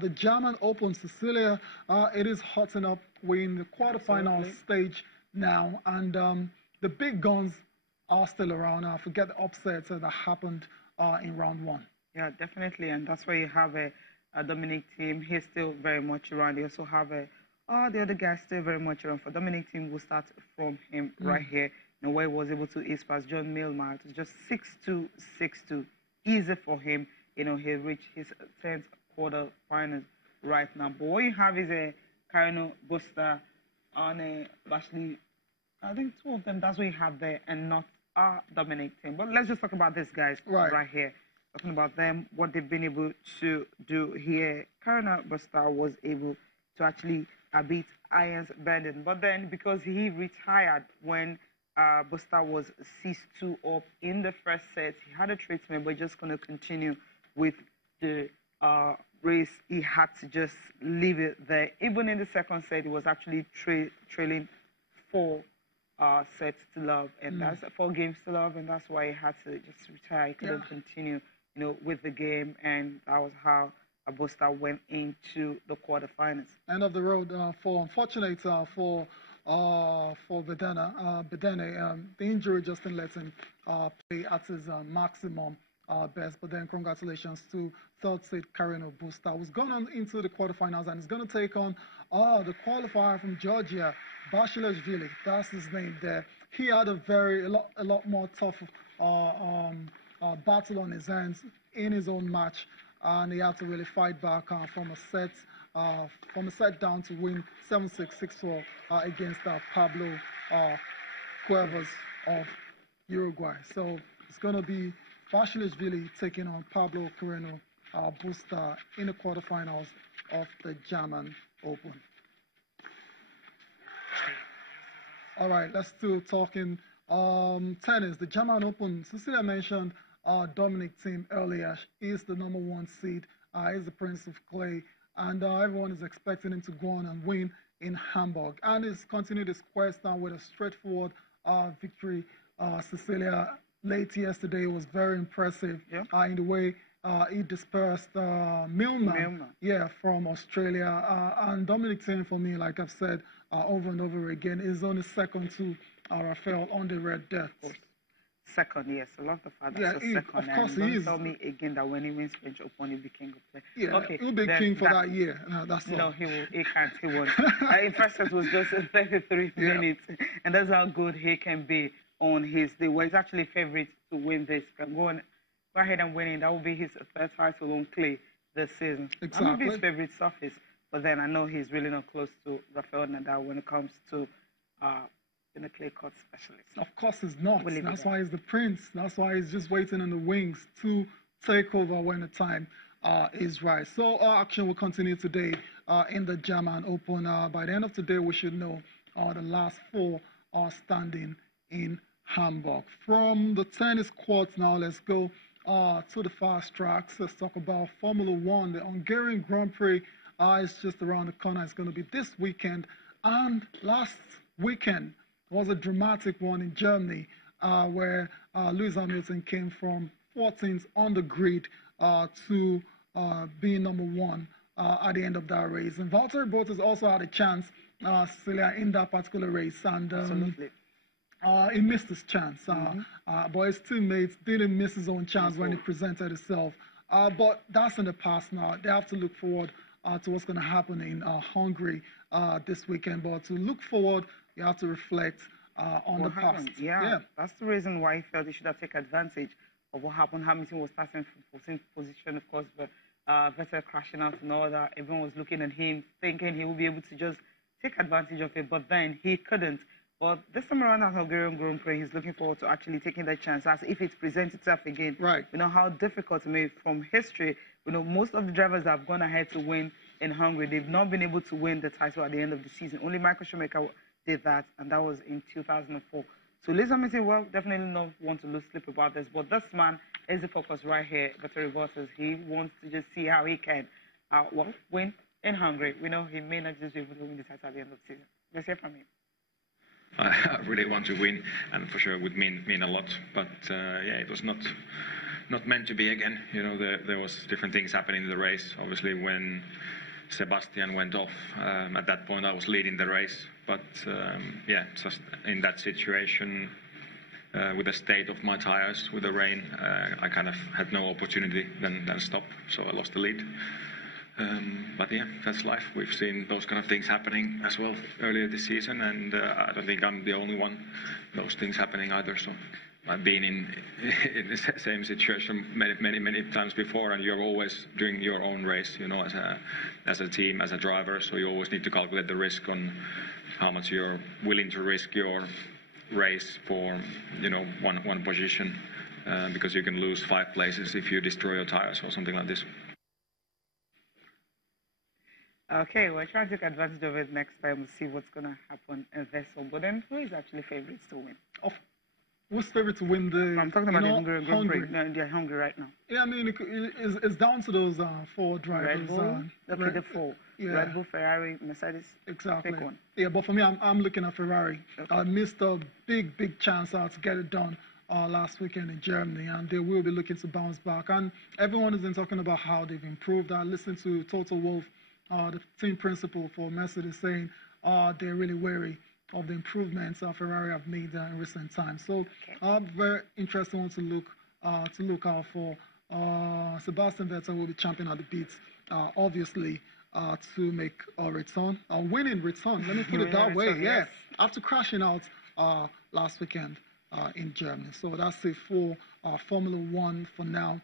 the German Open, Cecilia, it is hotting up. We're in the quarterfinal stage now, and the big guns are still around. Forget the upsets that happened in round one. Yeah, definitely, and that's why you have a Dominic Thiem. He's still very much around. You also have the other guys still very much around. For Dominic Thiem, we'll start from him right here. Where he was able to ace past John Millman. It was just 6-2, 6-2. Easy for him. He reached his 10th quarterfinals right now. But what you have is a Carino Buster on a Basilashvili. I think two of them, that's what you have there, and not Dominic Thiem. But let's just talk about these guys right here. Talking about them, what they've been able to do here. Carino Buster was able to actually beat Irons Benden. But then, because he retired when Buster was 6-2 up in the first set, he had a treatment, but just going to continue with the race. He had to just leave it there. Even in the second set, he was actually trailing 4 sets to love, and that's 4 games to love, and that's why he had to just retire. He couldn't continue, with the game, and that was how Buster went into the quarterfinals. End of the road for unfortunate for Bedene. The injury just didn't let him play at his maximum best. But then congratulations to third seed Carino Buster, who's gone on into the quarterfinals and is going to take on the qualifier from Georgia, Basilashvili. That's his name there. He had a lot more tough battle on his hands in his own match, and he had to really fight back from a set down to win 7-6, 6-4 against Pablo Cuevas of Uruguay. So it's going to be Basilashvili taking on Pablo Carino Buster in the quarterfinals of the German Open. All right, let's do talking tennis. The German Open, Cecilia mentioned Dominic Thiem earlier. He's the #1 seed. He's the Prince of Clay. And everyone is expecting him to go on and win in Hamburg. And he's continued his quest now with a straightforward victory. Cecilia, late yesterday, was very impressive in the way he dispersed Millman, from Australia. And Dominic Thiem, for me, like I've said over and over again, is only second to Rafael on the red death. Second, yes. I love the fact that he's second. Of course, he is. Tell me again that when he wins French Open, he'll be king of play. Yeah, okay, he'll be king for that year. That's all. No, he can't. He won't. In first it was just 33 minutes, and that's how good he can be on his day. Well, he's actually favorite to win this. Go ahead and win it. That will be his third title on clay this season. Exactly. That will be his favorite surface. But then I know he's really not close to Rafael Nadal when it comes to in a clay court specialist. Of course he's not. That's why he's the prince. That's why he's just waiting in the wings to take over when the time is right. So action will continue today in the German Open. By the end of today, we should know the last 4 are standing in Hamburg. From the tennis courts now, let's go to the fast tracks. Let's talk about Formula One. The Hungarian Grand Prix is just around the corner. It's going to be this weekend. And last weekend was a dramatic one in Germany where Lewis Hamilton came from 14th on the grid to being #1 at the end of that race. And Valtteri Bottas also had a chance, Cecilia, in that particular race. And he missed his chance. But his teammates didn't miss his own chance when he presented himself. But that's in the past now. They have to look forward to what's going to happen in Hungary this weekend. But to look forward, you have to reflect on the past. Yeah, that's the reason why he felt he should have taken advantage of what happened. Hamilton was starting from 14th position, of course, but Vettel crashing out and all that. Everyone was looking at him, thinking he would be able to just take advantage of it, but then he couldn't. But this time around at Hungarian Grand Prix, he's looking forward to actually taking that chance as if it presents itself again. Right. You know how difficult it may be from history. You know, most of the drivers that have gone ahead to win in Hungary, they've not been able to win the title at the end of the season. Only Michael Schumacher did that, and that was in 2004. So Lewis Hamilton, well, definitely not want to lose sleep about this, but this man is the focus right here, Valtteri Bottas. He wants to just see how he can win in Hungary. We know he may not just be able to win the title at the end of the season. Let's hear from him. I really want to win, and for sure it would mean a lot. But yeah, it was not not meant to be again. You know, there was different things happening in the race. Obviously, when Sebastian went off, at that point I was leading the race. But yeah, just in that situation, with the state of my tires, with the rain, I kind of had no opportunity than stop, so I lost the lead. But yeah, that's life. We've seen those kind of things happening as well earlier this season, and I don't think I'm the only one. Those things happening either. So I've been in the same situation many times before, and you're always doing your own race, you know, as a team, as a driver. So you always need to calculate the risk on how much you're willing to risk your race for, you know, one position, because you can lose 5 places if you destroy your tires or something like this. Okay, we're trying to take advantage of it next time. We'll see what's going to happen in Vessel. But then, who is actually favorites to win? Who's favorite to win the? I'm talking about the Hungary Grand Prix. No, they're hungry right now. Yeah, I mean, it's down to those 4 drivers. Red Bull, the 4. Yeah. Red Bull, Ferrari, Mercedes. Exactly. Pick one. Yeah, but for me, I'm looking at Ferrari. Okay. I missed a big chance to get it done last weekend in Germany, and they will be looking to bounce back. And everyone has been talking about how they've improved. I listened to Toto Wolff, the team principal for Mercedes, saying they're really wary of the improvements Ferrari have made in recent times. So, very interesting one to look out for. Sebastian Vettel will be champion at the beats, obviously, to make a return, a winning return. Let me put it that way. Return, yeah, yes. After crashing out last weekend in Germany. So that's it for Formula One for now.